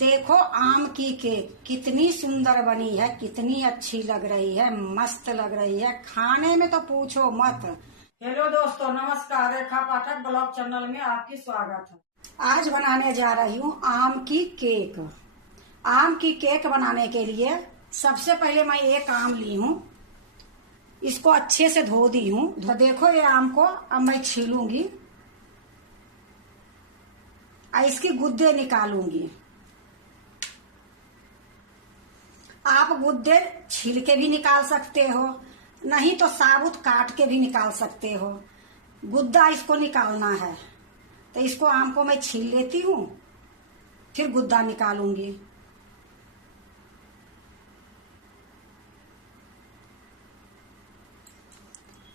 देखो आम की केक कितनी सुंदर बनी है, कितनी अच्छी लग रही है, मस्त लग रही है। खाने में तो पूछो मत। हेलो दोस्तों, नमस्कार। रेखा पाठक ब्लॉग चैनल में आपकी स्वागत है। आज बनाने जा रही हूँ आम की केक। आम की केक बनाने के लिए सबसे पहले मैं एक आम ली हूँ, इसको अच्छे से धो दी हूँ। तो देखो ये आम को अब मैं छीलूंगी और इसकी गुद्दे निकालूंगी। आप गुद्दे छील के भी निकाल सकते हो, नहीं तो साबुत काट के भी निकाल सकते हो। गुद्दा इसको निकालना है तो इसको आम को मैं छील लेती हूँ, फिर गुद्दा निकालूंगी।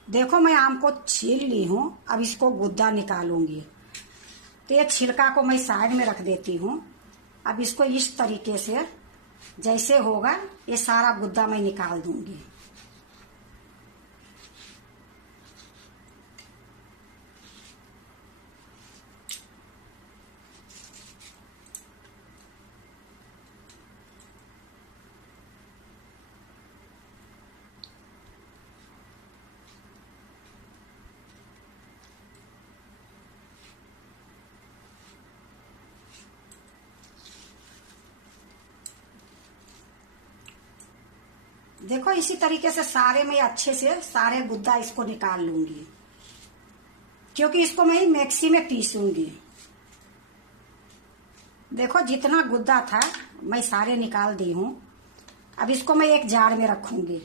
देखो मैं आम को छील ली हूँ, अब इसको गुद्दा निकालूंगी। तो ये छिलका को मैं साइड में रख देती हूँ। अब इसको इस तरीके से जैसे होगा ये सारा गुद्दा मैं निकाल दूंगी। देखो इसी तरीके से सारे मैं अच्छे से सारे गुद्दा इसको निकाल लूंगी, क्योंकि इसको मैं मिक्सी में पीसूंगी। देखो जितना गुद्दा था मैं सारे निकाल दी हूँ। अब इसको मैं एक जार में रखूंगी।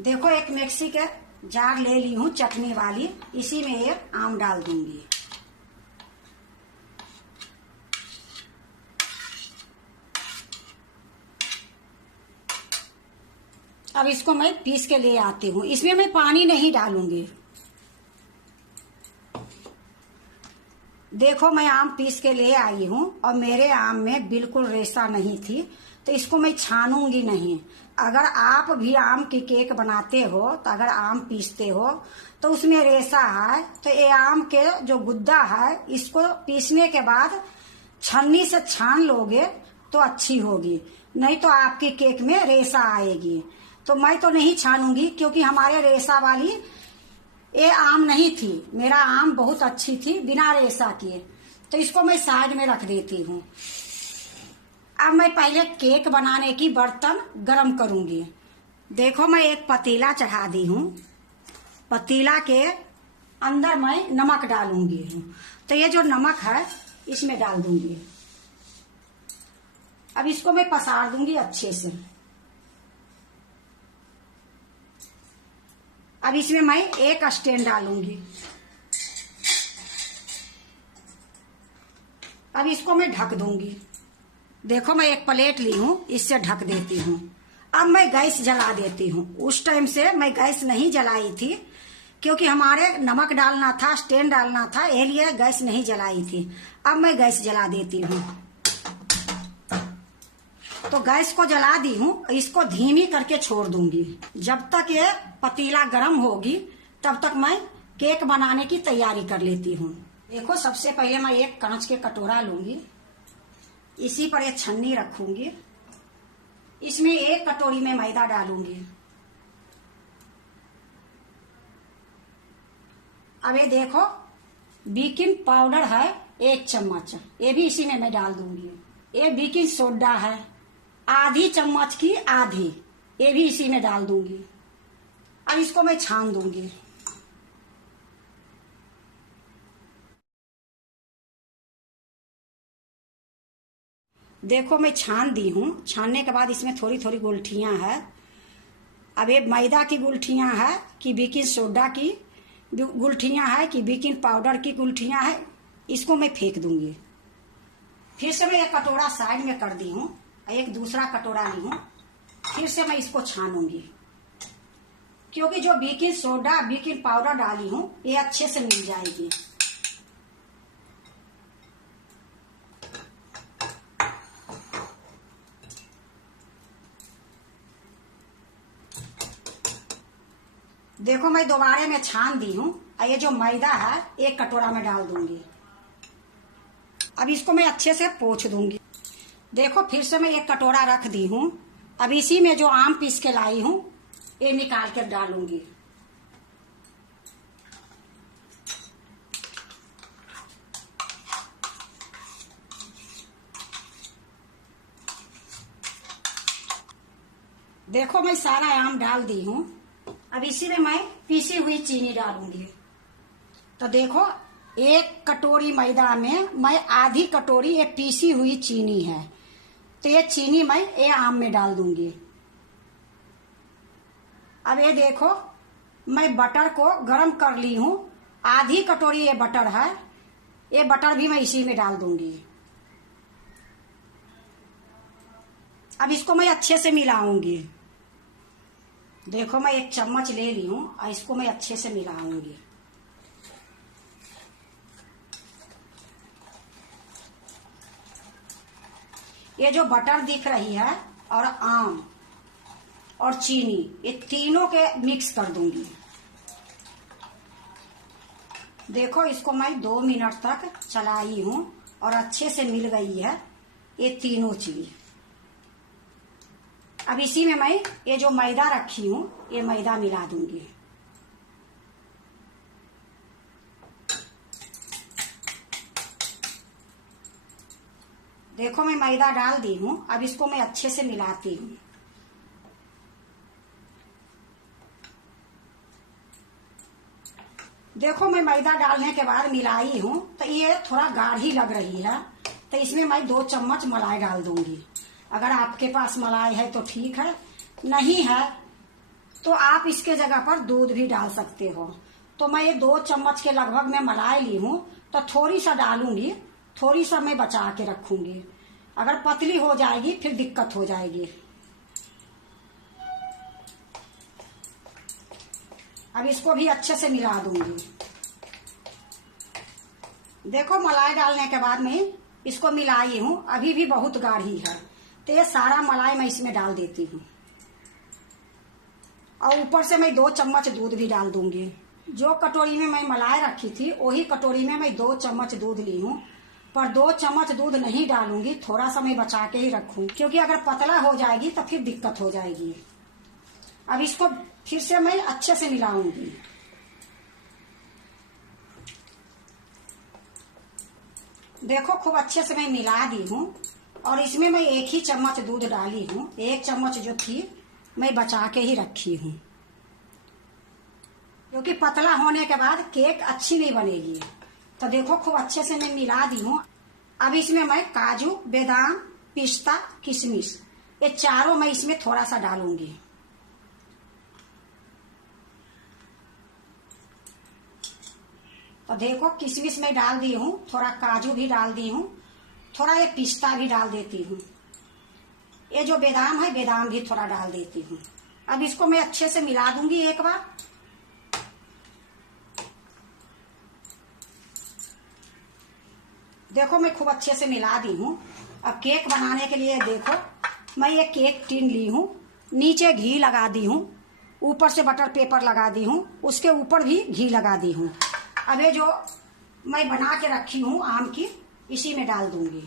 देखो एक मिक्सी के जार ले ली हूँ चटनी वाली, इसी में ये आम डाल दूंगी। अब इसको मैं पीस के ले आती हूँ। इसमें मैं पानी नहीं डालूंगी। देखो मैं आम पीस के ले आई हूँ और मेरे आम में बिल्कुल रेशा नहीं थी, तो इसको मैं छानूंगी नहीं। अगर आप भी आम की केक बनाते हो तो अगर आम पीसते हो तो उसमें रेशा है, तो ये आम के जो गुद्दा है इसको पीसने के बाद छन्नी से छान लोगे तो अच्छी होगी, नहीं तो आपकी केक में रेशा आएगी। तो मैं तो नहीं छानूंगी, क्योंकि हमारे रेशा वाली ये आम नहीं थी। मेरा आम बहुत अच्छी थी बिना रेशा किए। तो इसको मैं साइड में रख देती हूँ। अब मैं पहले केक बनाने की बर्तन गरम करूंगी। देखो मैं एक पतीला चढ़ा दी हूँ। पतीला के अंदर मैं नमक डालूंगी। तो ये जो नमक है इसमें डाल दूंगी। अब इसको मैं पसार दूंगी अच्छे से। अब इसमें मैं एक स्टैंड डालूंगी। अब इसको मैं ढक दूंगी। देखो मैं एक प्लेट ली हूँ, इससे ढक देती हूँ। अब मैं गैस जला देती हूँ। उस टाइम से मैं गैस नहीं जलाई थी, क्योंकि हमारे नमक डालना था, स्टैंड डालना था, ये लिए गैस नहीं जलाई थी। अब मैं गैस जला देती हूँ। तो गैस को जला दी हूँ, इसको धीमी करके छोड़ दूंगी। जब तक ये पतीला गर्म होगी तब तक मैं केक बनाने की तैयारी कर लेती हूँ। देखो सबसे पहले मैं एक कांच के कटोरा लूंगी, इसी पर एक छन्नी रखूंगी। इसमें एक कटोरी में मैदा डालूंगी। अब ये देखो बेकिंग पाउडर है 1 चम्मच, ये भी इसी में मैं डाल दूंगी। ये बेकिंग सोडा है आधी चम्मच की आधी, ये भी इसी में डाल दूंगी। अब इसको मैं छान दूंगी। देखो मैं छान दी हूँ। छानने के बाद इसमें थोड़ी थोड़ी गुलठियां है। अब ये मैदा की गुलठियां है कि बेकिंग सोडा की गुलठियां है कि बेकिंग पाउडर की गुलठियां है, इसको मैं फेंक दूंगी। फिर से मैं एक कटोरा साइड में कर दी हूँ, एक दूसरा कटोरा ली हूँ। फिर से मैं इसको छानूंगी, क्योंकि जो बेकिंग सोडा बेकिंग पाउडर डाली हूँ ये अच्छे से मिल जाएगी। देखो मैं दोबारा में छान दी हूँ। ये जो मैदा है एक कटोरा में डाल दूंगी। अब इसको मैं अच्छे से पोंछ दूंगी। देखो फिर से मैं एक कटोरा रख दी हूँ। अब इसी में जो आम पीस के लाई हूँ ये निकाल कर डालूंगी। देखो मैं सारा आम डाल दी हूँ। अब इसी में मैं पीसी हुई चीनी डालूंगी। तो देखो एक कटोरी मैदा में मैं आधी कटोरी ये पीसी हुई चीनी है, तो ये चीनी मैं ये आम में डाल दूंगी। अब ये देखो मैं बटर को गरम कर ली हूँ, आधी कटोरी ये बटर है, ये बटर भी मैं इसी में डाल दूंगी। अब इसको मैं अच्छे से मिलाऊंगी। देखो मैं एक चम्मच ले ली हूँ और इसको मैं अच्छे से मिलाऊंगी। ये जो बटर दिख रही है और आम और चीनी, ये तीनों के मिक्स कर दूंगी। देखो इसको मैं 2 मिनट तक चलाई हूँ और अच्छे से मिल गई है ये तीनों चीज। अब इसी में मैं ये जो मैदा रखी हूँ ये मैदा मिला दूंगी। देखो मैं मैदा डाल दी हूँ। अब इसको मैं अच्छे से मिलाती हूँ। देखो मैं मैदा डालने के बाद मिलाई हूँ तो ये थोड़ा गाढ़ी लग रही है, तो इसमें मैं 2 चम्मच मलाई डाल दूंगी। अगर आपके पास मलाई है तो ठीक है, नहीं है तो आप इसके जगह पर दूध भी डाल सकते हो। तो मैं ये 2 चम्मच के लगभग मैं मलाई ली हूँ, तो थोड़ी सा डालूंगी, थोड़ी सा मैं बचा के रखूंगी। अगर पतली हो जाएगी फिर दिक्कत हो जाएगी। अब इसको भी अच्छे से मिला दूंगी। देखो मलाई डालने के बाद मैं इसको मिलाई हूँ, अभी भी बहुत गाढ़ी है, तो ये सारा मलाई मैं इसमें डाल देती हूँ और ऊपर से मैं 2 चम्मच दूध भी डाल दूंगी। जो कटोरी में मैं मलाई रखी थी वही कटोरी में मैं 2 चम्मच दूध ली हूँ, पर 2 चम्मच दूध नहीं डालूंगी, थोड़ा सा मैं बचा के ही रखूँ, क्योंकि अगर पतला हो जाएगी तो फिर दिक्कत हो जाएगी। अब इसको फिर से मैं अच्छे से मिलाऊंगी। देखो खूब अच्छे से मैं मिला दी हूँ और इसमें मैं 1 ही चम्मच दूध डाली हूँ। 1 चम्मच जो थी मैं बचा के ही रखी हूँ, क्योंकि पतला होने के बाद केक अच्छी नहीं बनेगी। तो देखो खूब अच्छे से मैं मिला दी हूँ। अब इसमें मैं काजू, बादाम, पिस्ता, किशमिश, ये चारों मैं इसमें थोड़ा सा डालूंगी। तो देखो किशमिश मैं डाल दी हूँ, थोड़ा काजू भी डाल दी हूँ, थोड़ा ये पिस्ता भी डाल देती हूँ, ये जो बादाम है बादाम भी थोड़ा डाल देती हूँ। अब इसको मैं अच्छे से मिला दूंगी एक बार। देखो मैं खूब अच्छे से मिला दी हूँ। अब केक बनाने के लिए देखो मैं ये केक टिन ली हूँ, नीचे घी लगा दी हूँ, ऊपर से बटर पेपर लगा दी हूँ, उसके ऊपर भी घी लगा दी हूँ। अब ये जो मैं बना के रखी हूँ आम की, इसी में डाल दूंगी।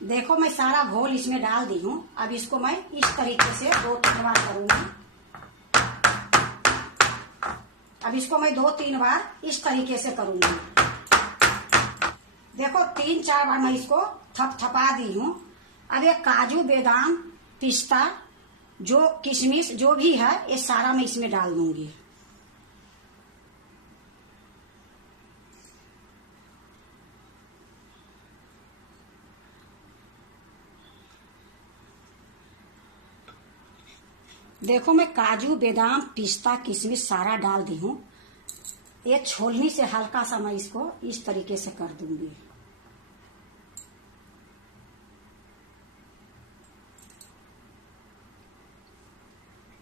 देखो मैं सारा घोल इसमें डाल दी हूँ। अब इसको मैं इस तरीके से 2-3 बार करूंगी। अब इसको मैं 2-3 बार इस तरीके से करूंगी। देखो 3-4 बार मैं इसको थपथपा दी हूँ। अब ये काजू, बादाम, पिस्ता, जो किशमिश जो भी है ये सारा मैं इसमें डाल दूंगी। देखो मैं काजू, बादाम, पिस्ता, किशमिश सारा डाल दी हूँ। ये छोलनी से हल्का सा मैं इसको इस तरीके से कर दूंगी।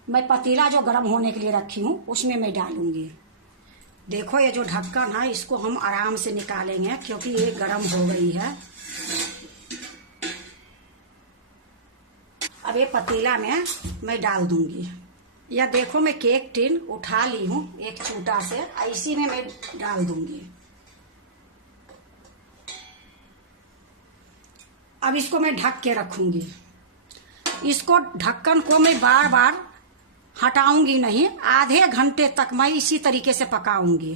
मैं पतीला जो गर्म होने के लिए रखी हूँ उसमें मैं डालूंगी। देखो ये जो ढक्कन है इसको हम आराम से निकालेंगे, क्योंकि ये गर्म हो गई है। अब ये पतीला में मैं डाल दूंगी। या देखो मैं केक टिन उठा ली हूँ एक चूटा से, इसी में मैं डाल दूंगी। अब इसको मैं ढक के रखूंगी। इसको ढक्कन को मैं बार बार हटाऊंगी नहीं, आधे घंटे तक मैं इसी तरीके से पकाऊंगी।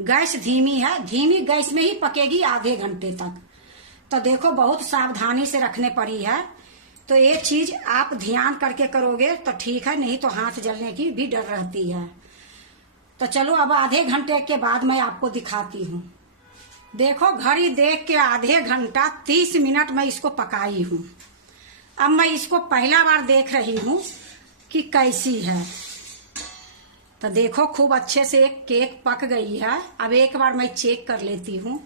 गैस धीमी है, धीमी गैस में ही पकेगी आधे घंटे तक। तो देखो बहुत सावधानी से रखने पड़ी है, तो ये चीज आप ध्यान करके करोगे तो ठीक है, नहीं तो हाथ जलने की भी डर रहती है। तो चलो अब आधे घंटे के बाद मैं आपको दिखाती हूँ। देखो घड़ी देख के आधे घंटा 30 मिनट मैं इसको पकाई हूँ। अब मैं इसको पहला बार देख रही हूँ कि कैसी है। तो देखो खूब अच्छे से एक केक पक गई है। अब एक बार मैं चेक कर लेती हूँ।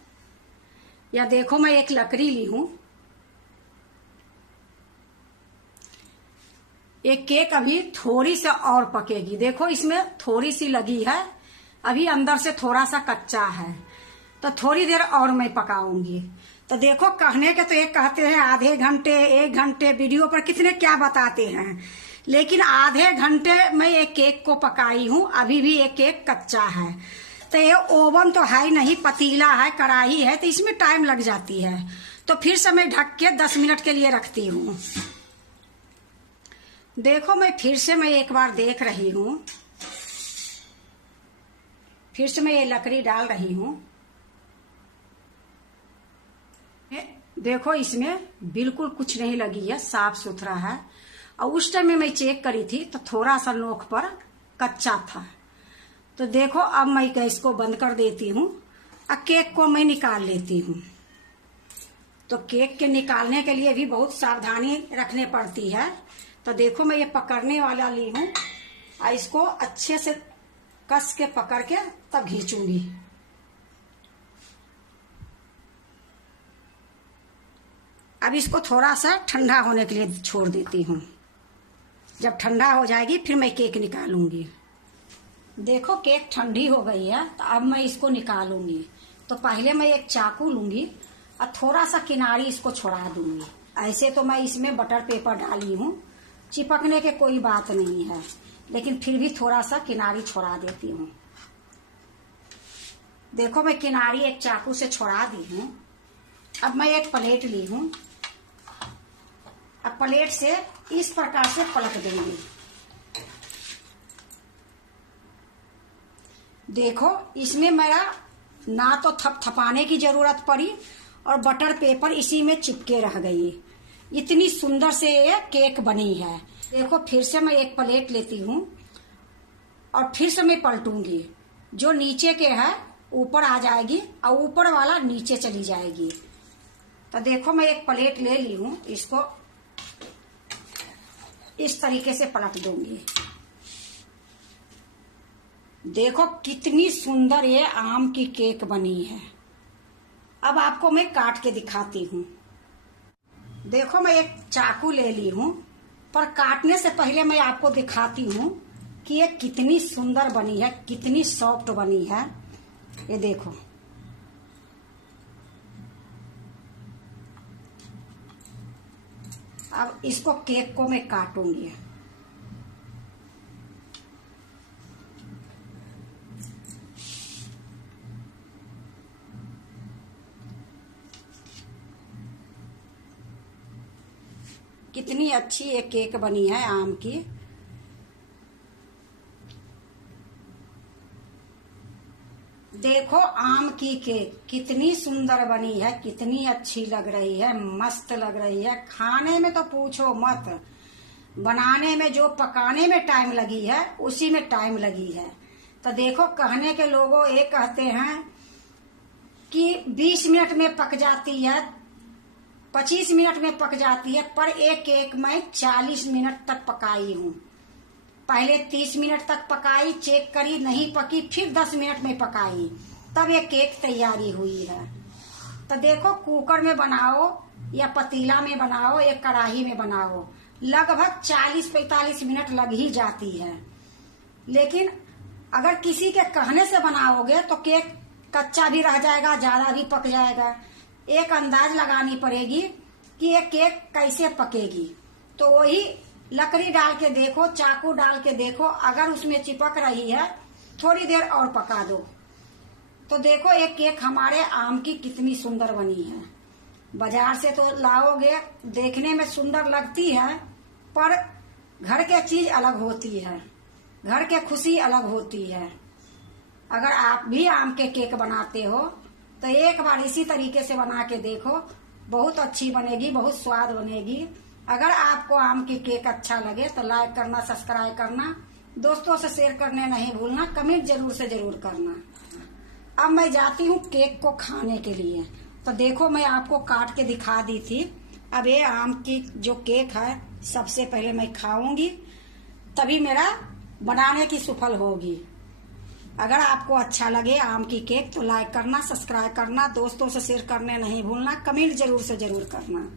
या देखो मैं एक लकड़ी ली हूँ, एक केक अभी थोड़ी से और पकेगी। देखो इसमें थोड़ी सी लगी है, अभी अंदर से थोड़ा सा कच्चा है, तो थोड़ी देर और मैं पकाऊंगी। तो देखो कहने के तो एक कहते हैं आधे घंटे 1 घंटे, वीडियो पर कितने क्या बताते हैं, लेकिन आधे घंटे में एक केक को पकाई हूँ। अभी भी एक केक कच्चा है। तो ये ओवन तो है नहीं, पतीला है, कढ़ाई है, तो इसमें टाइम लग जाती है। तो फिर से मैं ढक के 10 मिनट के लिए रखती हूँ। देखो मैं फिर से मैं एक बार देख रही हूँ। फिर से मैं ये लकड़ी डाल रही हूँ। देखो इसमें बिल्कुल कुछ नहीं लगी है, साफ सुथरा है। और उस टाइम में मैं चेक करी थी तो थोड़ा सा नोक पर कच्चा था। तो देखो अब मैं गैस को बंद कर देती हूँ और केक को मैं निकाल लेती हूँ। तो केक के निकालने के लिए भी बहुत सावधानी रखने पड़ती है। तो देखो मैं ये पकड़ने वाला ली हूँ और इसको अच्छे से कस के पकड़ के तब खींचूंगी। अब इसको थोड़ा सा ठंडा होने के लिए छोड़ देती हूँ। जब ठंडा हो जाएगी फिर मैं केक निकालूंगी। देखो केक ठंडी हो गई है, तो अब मैं इसको निकालूंगी। तो पहले मैं एक चाकू लूंगी और थोड़ा सा किनारी इसको छोड़ा दूंगी। ऐसे तो मैं इसमें बटर पेपर डाली हूँ, चिपकने के कोई बात नहीं है, लेकिन फिर भी थोड़ा सा किनारी छोड़ा देती हूँ। देखो मैं किनारी एक चाकू से छोड़ा दी हूँ। अब मैं एक प्लेट ली हूँ। अब प्लेट से इस प्रकार से पलट देंगे। देखो इसमें मेरा ना तो थपथपाने की जरूरत पड़ी और बटर पेपर इसी में चिपके रह गई। इतनी सुंदर से ये केक बनी है। देखो फिर से मैं एक प्लेट लेती हूँ और फिर से मैं पलटूंगी। जो नीचे के है ऊपर आ जाएगी और ऊपर वाला नीचे चली जाएगी। तो देखो मैं एक प्लेट ले ली हूँ, इसको इस तरीके से पलट दूंगी। देखो कितनी सुंदर ये आम की केक बनी है। अब आपको मैं काट के दिखाती हूँ। देखो मैं एक चाकू ले ली हूँ, पर काटने से पहले मैं आपको दिखाती हूँ कि ये कितनी सुंदर बनी है, कितनी सॉफ्ट बनी है। ये देखो अब इसको केक को मैं काटूंगी। कितनी अच्छी ये केक बनी है आम की। देखो आम की केक कितनी सुंदर बनी है, कितनी अच्छी लग रही है, मस्त लग रही है। खाने में तो पूछो मत, बनाने में जो पकाने में टाइम लगी है उसी में टाइम लगी है। तो देखो कहने के लोगों ये कहते हैं कि 20 मिनट में पक जाती है, 25 मिनट में पक जाती है, पर एक केक मैं 40 मिनट तक पकाई हूँ। पहले 30 मिनट तक पकाई, चेक करी नहीं पकी, फिर 10 मिनट में पकाई, तब ये केक तैयारी हुई है। तो देखो कुकर में बनाओ या पतीला में बनाओ या कढ़ाई में बनाओ, लगभग 40-45 मिनट लग ही जाती है। लेकिन अगर किसी के कहने से बनाओगे तो केक कच्चा भी रह जाएगा, ज्यादा भी पक जाएगा। एक अंदाज लगानी पड़ेगी कि ये केक कैसे पकेगी। तो वही लकड़ी डाल के देखो, चाकू डाल के देखो, अगर उसमें चिपक रही है थोड़ी देर और पका दो तो देखो एक केक हमारे आम की कितनी सुंदर बनी है। बाजार से तो लाओगे, देखने में सुंदर लगती है, पर घर के चीज अलग होती है, घर के खुशी अलग होती है। अगर आप भी आम के केक बनाते हो तो एक बार इसी तरीके से बना के देखो, बहुत अच्छी बनेगी, बहुत स्वाद बनेगी। अगर आपको आम की केक अच्छा लगे तो लाइक करना, सब्सक्राइब करना, दोस्तों से शेयर करने नहीं भूलना, कमेंट जरूर से जरूर करना। अब मैं जाती हूँ केक को खाने के लिए। तो देखो मैं आपको काट के दिखा दी थी। अब ये आम की जो केक है सबसे पहले मैं खाऊंगी, तभी मेरा बनाने की सफल होगी। अगर आपको अच्छा लगे आम की केक तो लाइक करना, सब्सक्राइब करना, दोस्तों से शेयर करने नहीं भूलना, कमेंट जरूर से जरूर करना।